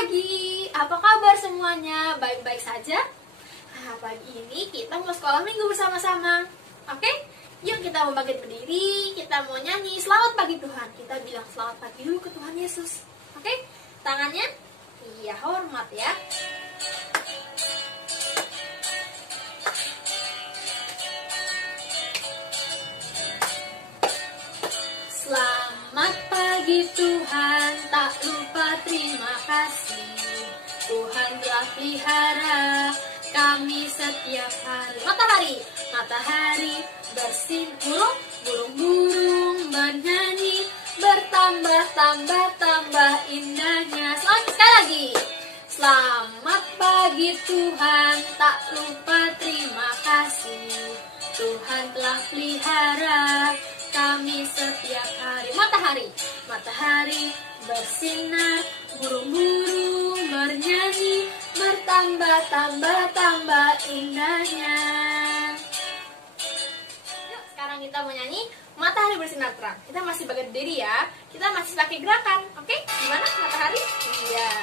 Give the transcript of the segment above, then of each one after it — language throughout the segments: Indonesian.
pagi, apa kabar semuanya? Baik-baik saja? Nah, pagi ini kita mau sekolah minggu bersama-sama. Oke? Yuk kita mau bangkit berdiri, kita mau nyanyi selamat pagi Tuhan. Kita bilang selamat pagi dulu ke Tuhan Yesus. Oke? Tangannya? Iya, hormat ya. Selamat pagi Tuhan, tak lupa terima kasih. Tuhan telah pelihara kami setiap hari. Matahari bersinar, burung-burung bernyanyi, bertambah indahnya. Selamat sekali lagi. Selamat pagi Tuhan, tak lupa terima kasih. Tuhan telah pelihara kami setiap hari. Matahari bersinar, burung-burung bernyanyi, bertambah indahnya. Yuk, sekarang kita mau nyanyi Matahari Bersinar Terang. Kita masih bangkit berdiri ya. Kita masih pakai gerakan. Oke? Gimana matahari? Iya.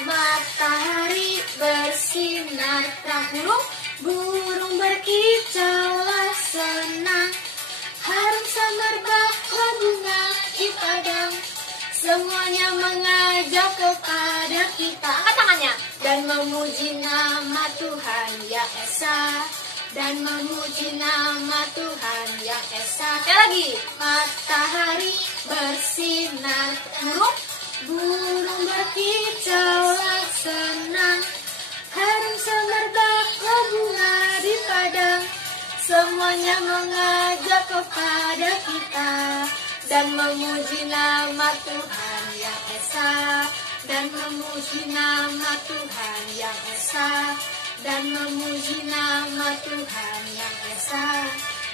Matahari bersinar terang, burung berkicaulah senang, harum semerbak bunga di padang, semuanya mengajak kepada kita. Angkat tangannya. Dan memuji nama Tuhan Yang Esa, dan memuji nama Tuhan Yang Esa. Sekali lagi. Matahari bersinar terang, burung berkicaulah senang, harum semerbak bunga di padang, semuanya mengajak kepada kita. Dan memuji nama Tuhan Yang Esa, dan memuji nama Tuhan Yang Esa, dan memuji nama Tuhan Yang Esa,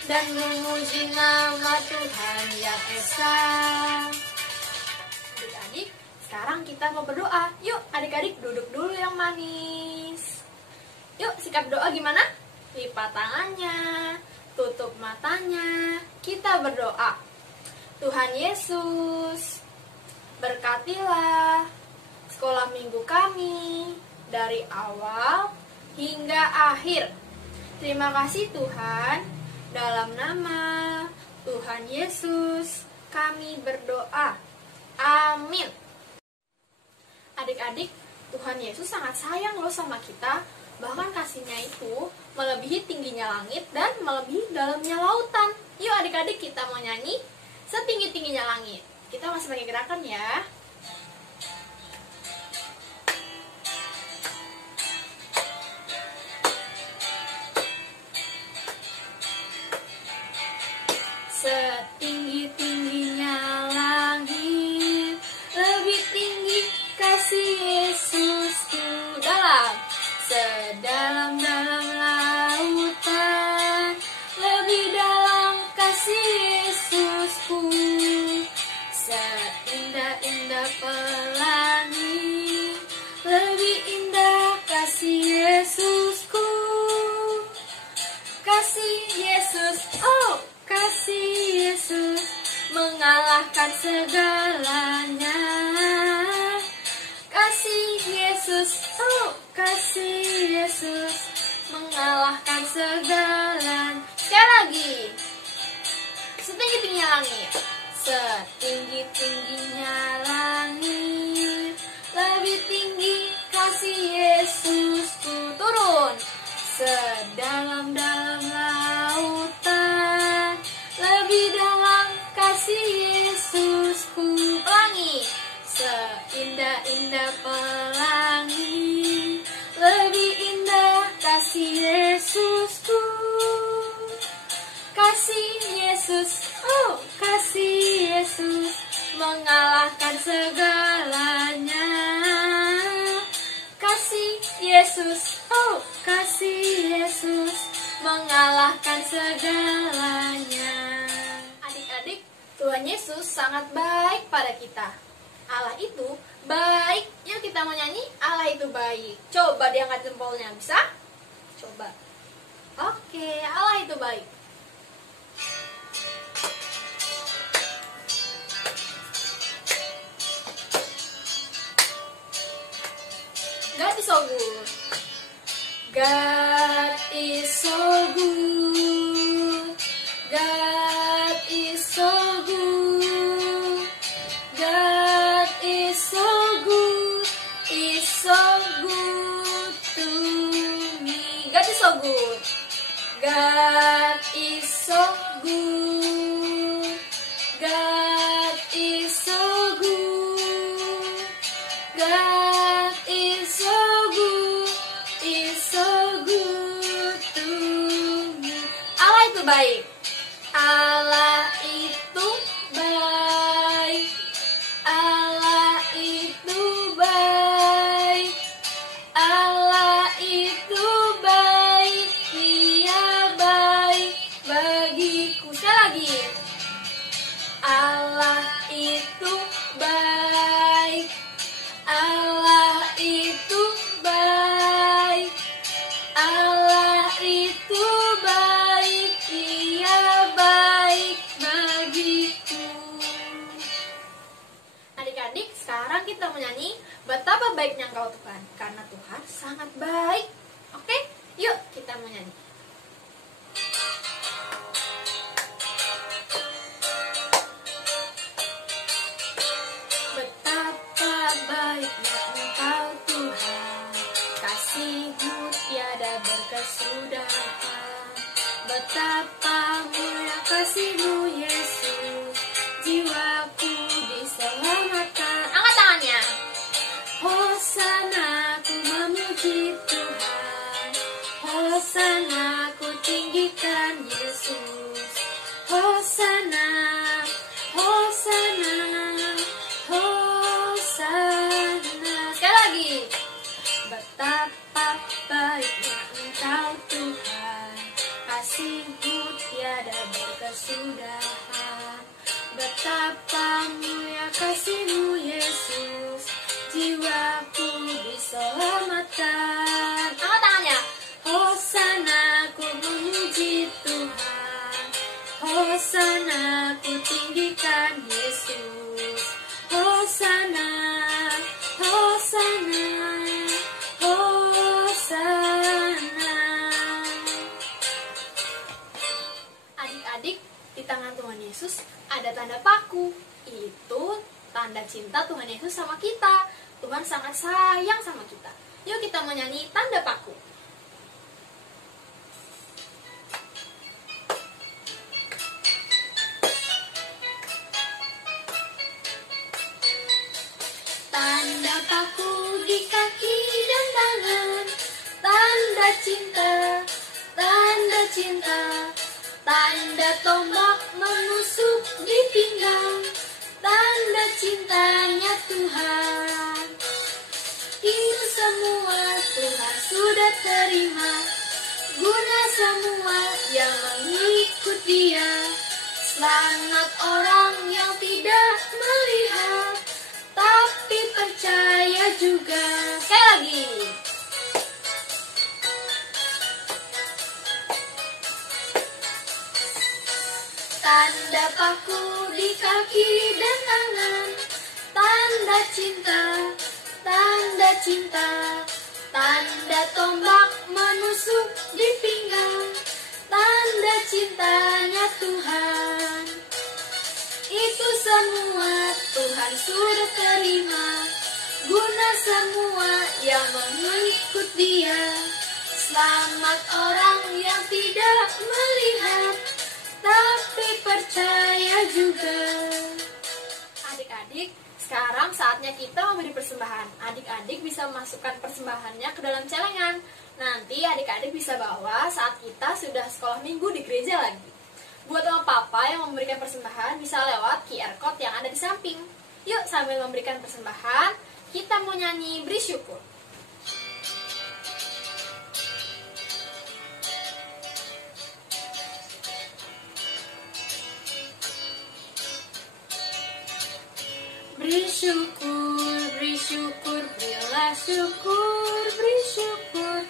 dan memuji nama Tuhan Yang Esa. Adik-adik, sekarang kita mau berdoa. Yuk adik-adik duduk dulu yang manis. Yuk sikap doa gimana? Lipat tangannya, tutup matanya, kita berdoa. Tuhan Yesus, berkatilah sekolah minggu kami dari awal hingga akhir. Terima kasih Tuhan, dalam nama Tuhan Yesus kami berdoa. Amin. Adik-adik, Tuhan Yesus sangat sayang loh sama kita. Bahkan kasihnya itu melebihi tingginya langit dan melebihi dalamnya lautan. Yuk adik-adik kita mau nyanyi setinggi-tingginya langit. Kita masih pakai gerakan ya. Setinggi-tingginya langit, lebih tinggi kasih Yesusku. Dalam sedalam-dalam lautan, lebih dalam kasih Yesusku. Seindah-indah pelangi, lebih indah kasih Yesusku. Kasih Yesus, oh kasih Yesus, mengalahkan segalanya. Kasih Yesus, oh kasih Yesus, mengalahkan segalanya. Sekali lagi. Setinggi-tingginya langit. Setinggi-tingginya langit, lebih tinggi kasih Yesusku. Turun. Sedalam-dalam lautan, lebih dalam kasih Yesusku. Pelangi. Seindah-indah pelangi, lebih indah kasih Yesusku. Kasih Yesus, oh kasih Yesus, mengalahkan segalanya. Kasih Yesus, oh kasih Yesus, mengalahkan segalanya. Adik-adik, Tuhan Yesus sangat baik pada kita. Allah itu baik. Yuk kita mau nyanyi Allah itu baik. Coba diangkat jempolnya, bisa? Coba. Oke, Allah itu baik. God is so good. God is so good. God is so good. God is so good. Is so good to me. God is so good. God is so good. God is so good. God is so good. Is so good to me. Allah itu baik. Allah itu baik. Allah itu baik. Allah itu baik. Dia baik bagiku. Sekali lagi. Allah itu baik. Allah itu baik. Allah itu baik. Dia baik bagiku. Adik-adik, sekarang kita menyanyi Betapa Baiknya Engkau Tuhan, karena Tuhan sangat baik. Oke, yuk kita menyanyi. Betapa baiknya Engkau Tuhan, kasih-Mu tiada berkesudahan. Betapa mulia kasih-Mu Yesus, jiwaku diselamatkan. Angkat tangannya. Hosana ku memuji Tuhan, Hosana ku tinggikan Yesus. Hosana, Hosana, Hosana. Sekali lagi. Betapa baiknya Engkau Tuhan, kasih-Mu tiada berkesudahan. Betapa mulia kasih-Mu Yesus, jiwaku diselamatkan. Angkat tangannya. Hosana ku memuji Tuhan, Hosana ku tinggikan Yesus. Hosana, Hosana, Hosana. Adik-adik, di tangan Tuhan Yesus ada tanda paku. Itu tanda cinta Tuhan Yesus sama kita. Tuhan sangat sayang sama kita. Yuk kita menyanyi tanda paku. Tanda paku di kaki dan tangan, tanda cinta, tanda cinta. Tanda tombak menusuk di pinggang, tanda cintanya Tuhan. Itu semua Tuhan sudah terima, guna semua yang mengikut Dia. Selamat orang yang tidak melihat, tapi percaya juga. Sekali lagi. Tanda paku di kaki dan tangan, tanda cinta, tanda cinta. Tanda tombak menusuk di pinggang, tanda cintanya Tuhan. Itu semua Tuhan sudah terima, guna semua yang mengikut Dia. Selamat orang yang tidak melihat, tapi percaya juga. Adik-adik, sekarang saatnya kita memberi persembahan. Adik-adik bisa memasukkan persembahannya ke dalam celengan. Nanti adik-adik bisa bawa saat kita sudah sekolah minggu di gereja lagi. Buat mama papa yang memberikan persembahan bisa lewat QR code yang ada di samping. Yuk sambil memberikan persembahan, kita mau nyanyi beri syukur. Beri syukur, berilah syukur, beri syukur.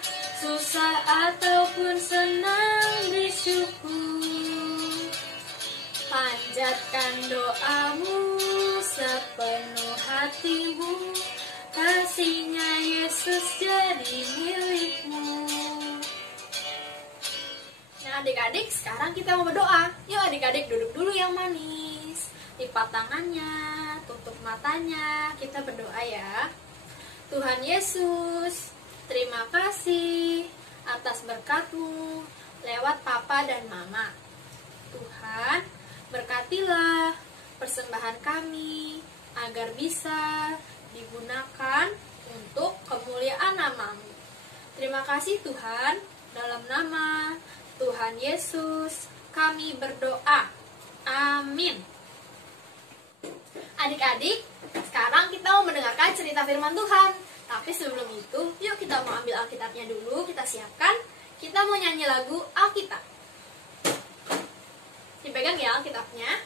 Susah ataupun senang, Panjatkan doamu sepenuh hatimu, kasihnya Yesus jadi milikmu. Nah adik-adik, sekarang kita mau berdoa. Yuk adik-adik duduk dulu yang manis, lipat tangannya, tutup matanya, kita berdoa ya. Tuhan Yesus, terima kasih atas berkat-Mu lewat Papa dan Mama. Tuhan, berkatilah persembahan kami agar bisa digunakan untuk kemuliaan nama-Mu. Terima kasih Tuhan, dalam nama Tuhan Yesus kami berdoa. Amin. Adik-adik, sekarang kita mau mendengarkan cerita firman Tuhan. Tapi sebelum itu, yuk kita mau ambil Alkitabnya dulu, kita siapkan. Kita mau nyanyi lagu Alkitab. Dipegang ya Alkitabnya.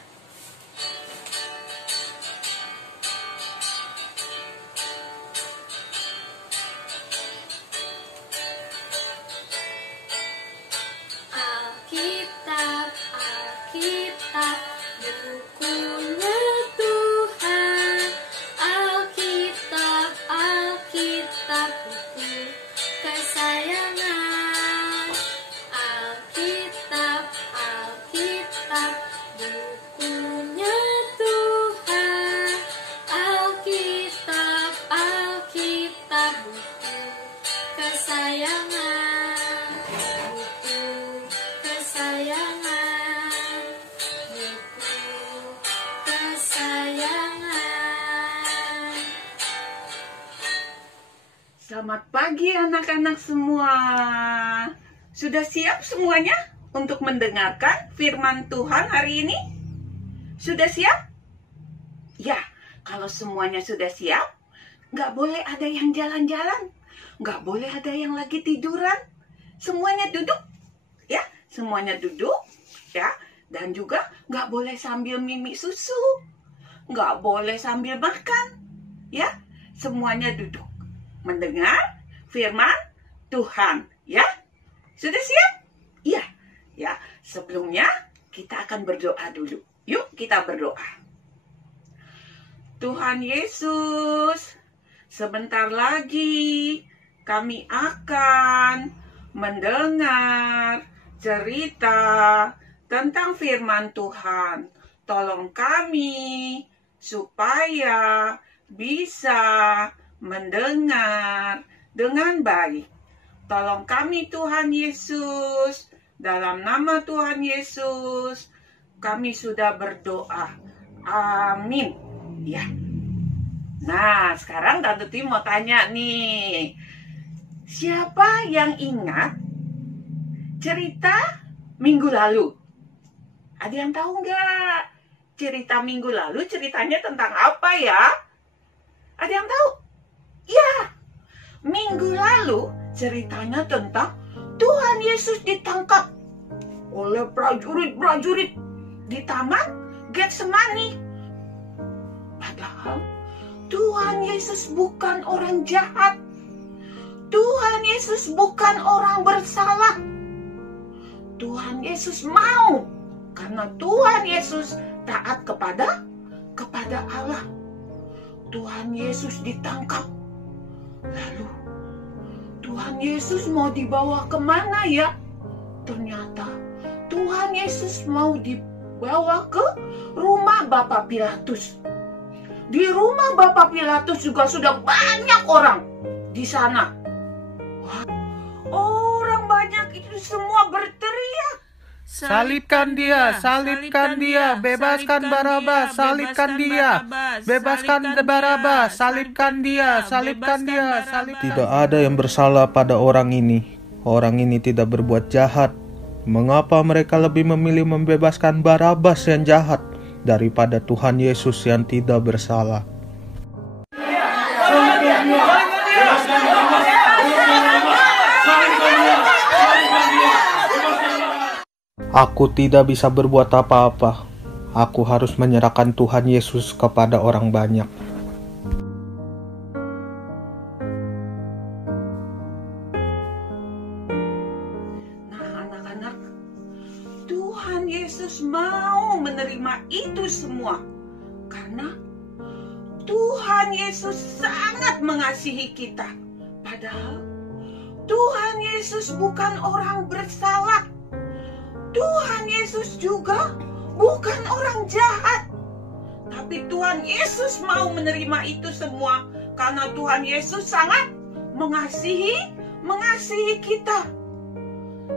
Alkitab, Alkitab, bukunya Tuhan. Alkitab, Alkitab, buku kesayangan. Alkitab, Alkitab, bukunya Tuhan. Alkitab, Alkitab, buku kesayangan. Buku kesayangan. Buku kesayangan. Selamat pagi anak-anak semua. Sudah siap semuanya untuk mendengarkan firman Tuhan hari ini? Sudah siap? Ya, kalau semuanya sudah siap, nggak boleh ada yang jalan-jalan. Nggak boleh ada yang lagi tiduran. Semuanya duduk. Ya, semuanya duduk. Ya, dan juga nggak boleh sambil mimi susu. Nggak boleh sambil makan. Ya, semuanya duduk. Mendengar firman Tuhan, ya. Sudah siap? Iya. Ya, sebelumnya kita akan berdoa dulu. Yuk kita berdoa. Tuhan Yesus, sebentar lagi kami akan mendengar cerita tentang firman Tuhan. Tolong kami supaya bisa mendengar dengan baik. Tolong kami Tuhan Yesus, dalam nama Tuhan Yesus, kami sudah berdoa. Amin. Ya. Nah, sekarang Tante Tim mau tanya nih. Siapa yang ingat cerita minggu lalu? Ada yang tahu nggak? Cerita minggu lalu ceritanya tentang apa ya? Ada yang tahu? Ya, minggu lalu ceritanya tentang Tuhan Yesus ditangkap oleh prajurit-prajurit di taman Getsemani. Padahal Tuhan Yesus bukan orang jahat. Tuhan Yesus bukan orang bersalah. Tuhan Yesus mau karena Tuhan Yesus taat kepada Allah. Tuhan Yesus ditangkap. Lalu Tuhan Yesus mau dibawa kemana ya? Ternyata Tuhan Yesus mau dibawa ke rumah Bapak Pilatus. Di rumah Bapak Pilatus juga sudah banyak orang di sana. Wah, orang banyak itu semua berteriak. Salibkan dia, salibkan dia, bebaskan Barabas, salibkan dia, bebaskan Barabas, salibkan dia, salibkan dia, salibkan. Tidak ada yang bersalah pada orang ini. Orang ini tidak berbuat jahat. Mengapa mereka lebih memilih membebaskan Barabas yang jahat daripada Tuhan Yesus yang tidak bersalah? Aku tidak bisa berbuat apa-apa. Aku harus menyerahkan Tuhan Yesus kepada orang banyak. Nah, anak-anak, Tuhan Yesus mau menerima itu semua. Karena Tuhan Yesus sangat mengasihi kita. Padahal Tuhan Yesus bukan orang bersalah. Tuhan Yesus juga bukan orang jahat. Tapi Tuhan Yesus mau menerima itu semua karena Tuhan Yesus sangat mengasihi kita.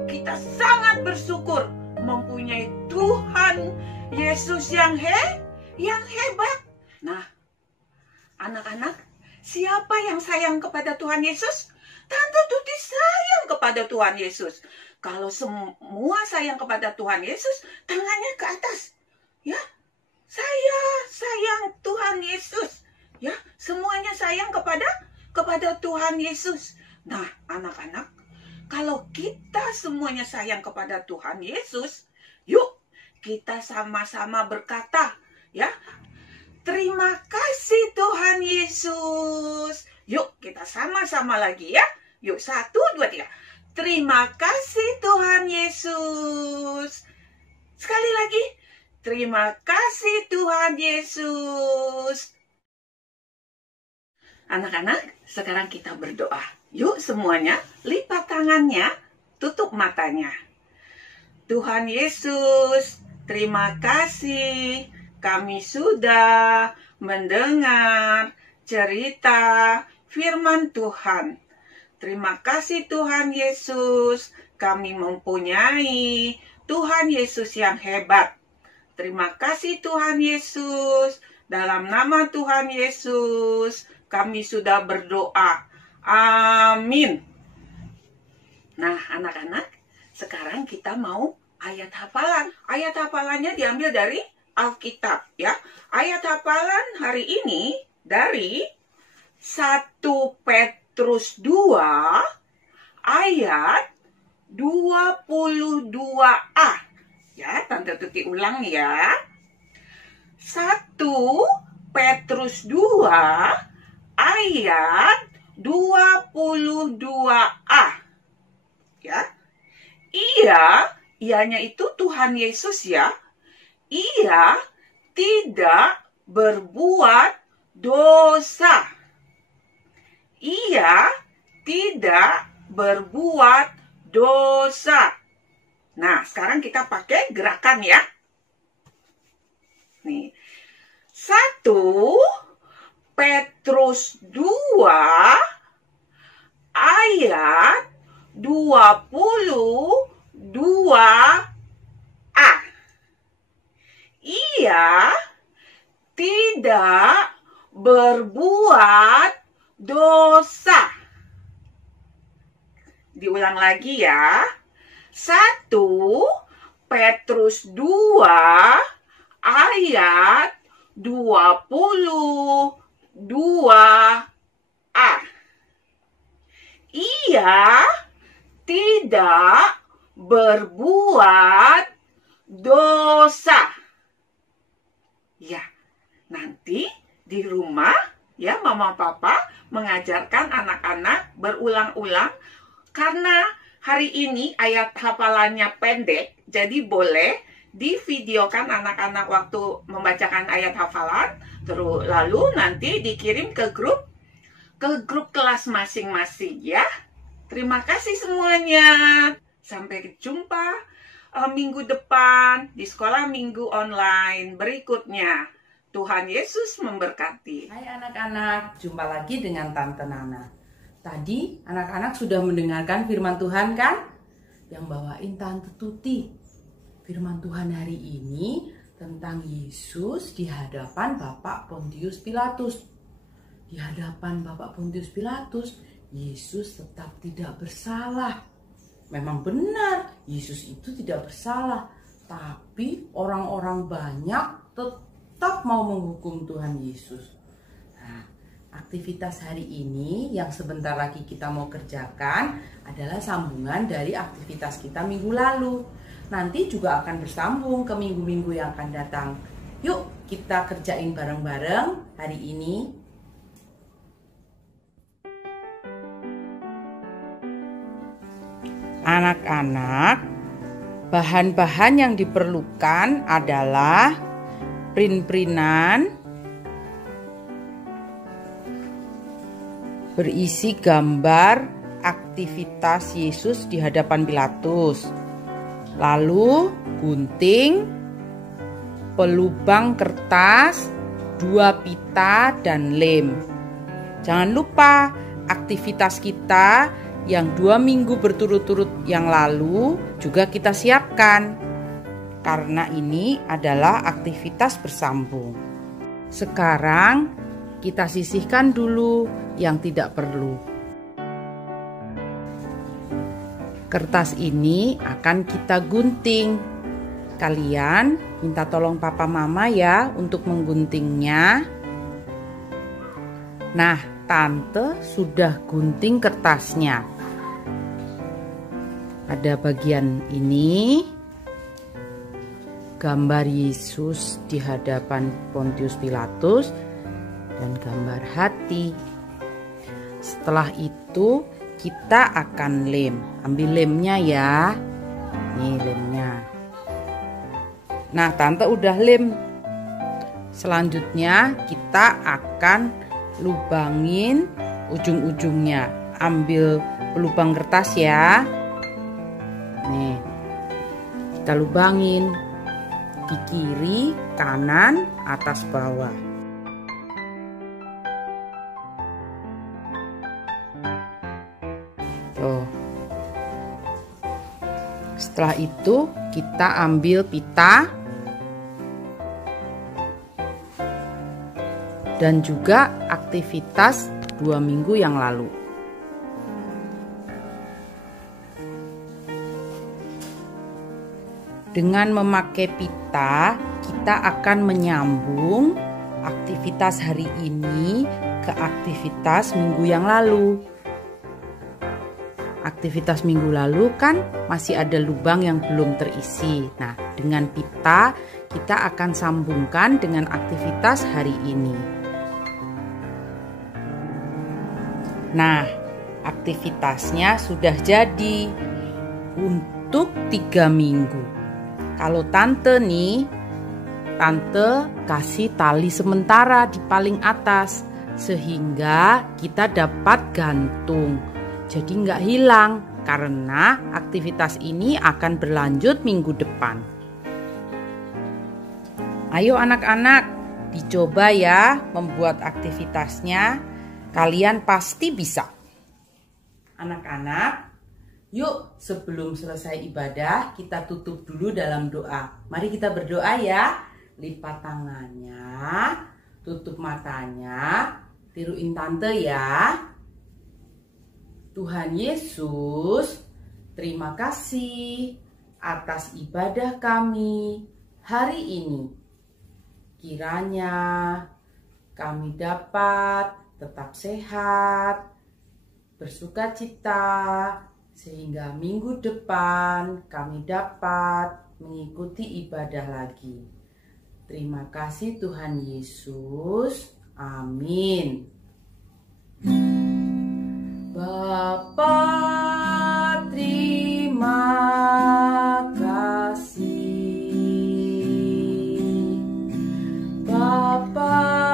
Kita sangat bersyukur mempunyai Tuhan Yesus yang hebat. Nah, anak-anak, siapa yang sayang kepada Tuhan Yesus? Tante Tuti sayang kepada Tuhan Yesus. Kalau semua sayang kepada Tuhan Yesus, tangannya ke atas. Ya, saya sayang Tuhan Yesus. Ya, semuanya sayang kepada Tuhan Yesus. Nah, anak-anak, kalau kita semuanya sayang kepada Tuhan Yesus, yuk kita sama-sama berkata, ya, terima kasih Tuhan Yesus. Yuk kita sama-sama lagi ya. Yuk 1, 2, 3. Terima kasih Tuhan Yesus. Sekali lagi. Terima kasih Tuhan Yesus. Anak-anak, sekarang kita berdoa. Yuk semuanya lipat tangannya, tutup matanya. Tuhan Yesus, terima kasih. Kami sudah mendengar cerita firman Tuhan. Terima kasih Tuhan Yesus, kami mempunyai Tuhan Yesus yang hebat. Terima kasih Tuhan Yesus, dalam nama Tuhan Yesus, kami sudah berdoa. Amin. Nah, anak-anak, sekarang kita mau ayat hafalan. Ayat hafalannya diambil dari Alkitab, ya. Ayat hafalan hari ini dari 1 Petrus 2 ayat 22a. Ya, Tante Tuti ulang ya. 1 Petrus 2 ayat 22a. Ya. Ianya itu Tuhan Yesus ya. Ia tidak berbuat dosa. Ia tidak berbuat dosa. Nah, sekarang kita pakai gerakan ya. Nih. 1 Petrus 2 ayat 22a. Ia tidak berbuat dosa. Diulang lagi ya. 1 Petrus 2 ayat 22a. Ia tidak berbuat dosa. Ya, nanti di rumah ya mama papa mengajarkan anak-anak berulang-ulang karena hari ini ayat hafalannya pendek, jadi boleh divideokan anak-anak waktu membacakan ayat hafalan, terus lalu nanti dikirim ke grup kelas masing-masing ya. Terima kasih semuanya. Sampai jumpa minggu depan di sekolah minggu online berikutnya. Tuhan Yesus memberkati. Hai anak-anak, jumpa lagi dengan Tante Nana. Tadi anak-anak sudah mendengarkan firman Tuhan kan? Yang bawain Tante Tuti. Firman Tuhan hari ini tentang Yesus di hadapan Bapak Pontius Pilatus. Di hadapan Bapak Pontius Pilatus, Yesus tetap tidak bersalah. Memang benar, Yesus itu tidak bersalah. Tapi orang-orang banyak tetap mau menghukum Tuhan Yesus. Nah, aktivitas hari ini yang sebentar lagi kita mau kerjakan adalah sambungan dari aktivitas kita minggu lalu. Nanti juga akan bersambung ke minggu-minggu yang akan datang. Yuk kita kerjain bareng-bareng hari ini. Anak-anak, bahan-bahan yang diperlukan adalah print-printan berisi gambar aktivitas Yesus di hadapan Pilatus. Lalu gunting, pelubang kertas, 2 pita dan lem. Jangan lupa aktivitas kita yang 2 minggu berturut-turut yang lalu juga kita siapkan, karena ini adalah aktivitas bersambung. Sekarang kita sisihkan dulu yang tidak perlu. Kertas ini akan kita gunting. Kalian minta tolong papa mama ya untuk mengguntingnya. Nah, tante sudah gunting kertasnya. Ada bagian ini, gambar Yesus di hadapan Pontius Pilatus, dan gambar hati. Setelah itu kita akan lem. Ambil lemnya ya. Nih lemnya. Nah, tante udah lem. Selanjutnya kita akan lubangin ujung-ujungnya. Ambil pelubang kertas ya. Nih, kita lubangin di kiri, kanan, atas, bawah. Tuh. Setelah itu kita ambil pita dan juga aktivitas 2 minggu yang lalu. Dengan memakai pita, kita akan menyambung aktivitas hari ini ke aktivitas minggu yang lalu. Aktivitas minggu lalu kan masih ada lubang yang belum terisi. Nah, dengan pita kita akan sambungkan dengan aktivitas hari ini. Nah, aktivitasnya sudah jadi untuk 3 minggu. Kalau tante nih, tante kasih tali sementara di paling atas sehingga kita dapat gantung. Jadi nggak hilang karena aktivitas ini akan berlanjut minggu depan. Ayo anak-anak, dicoba ya membuat aktivitasnya. Kalian pasti bisa. Anak-anak, yuk sebelum selesai ibadah kita tutup dulu dalam doa. Mari kita berdoa ya. Lipat tangannya, tutup matanya, tiruin tante ya. Tuhan Yesus, terima kasih atas ibadah kami hari ini. Kiranya kami dapat tetap sehat, bersukacita, sehingga minggu depan kami dapat mengikuti ibadah lagi. Terima kasih Tuhan Yesus. Amin. Bapa, terima kasih. Bapa,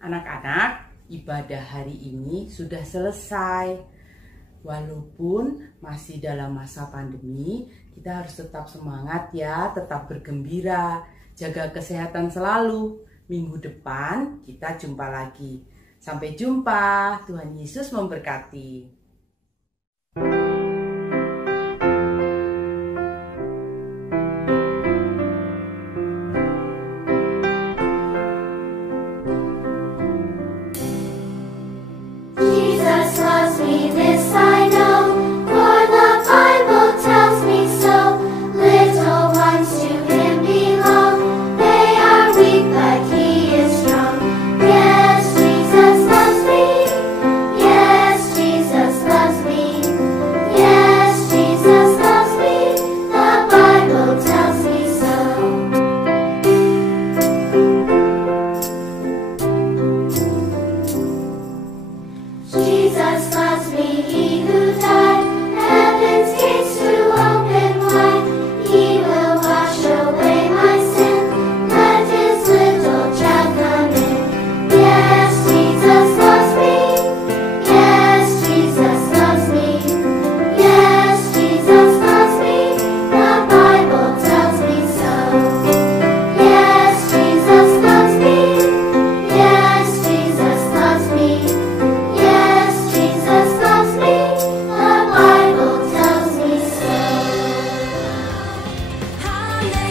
anak-anak, ibadah hari ini sudah selesai. Walaupun masih dalam masa pandemi, kita harus tetap semangat ya, tetap bergembira, jaga kesehatan selalu. Minggu depan kita jumpa lagi. Sampai jumpa, Tuhan Yesus memberkati. Weak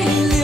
pilih.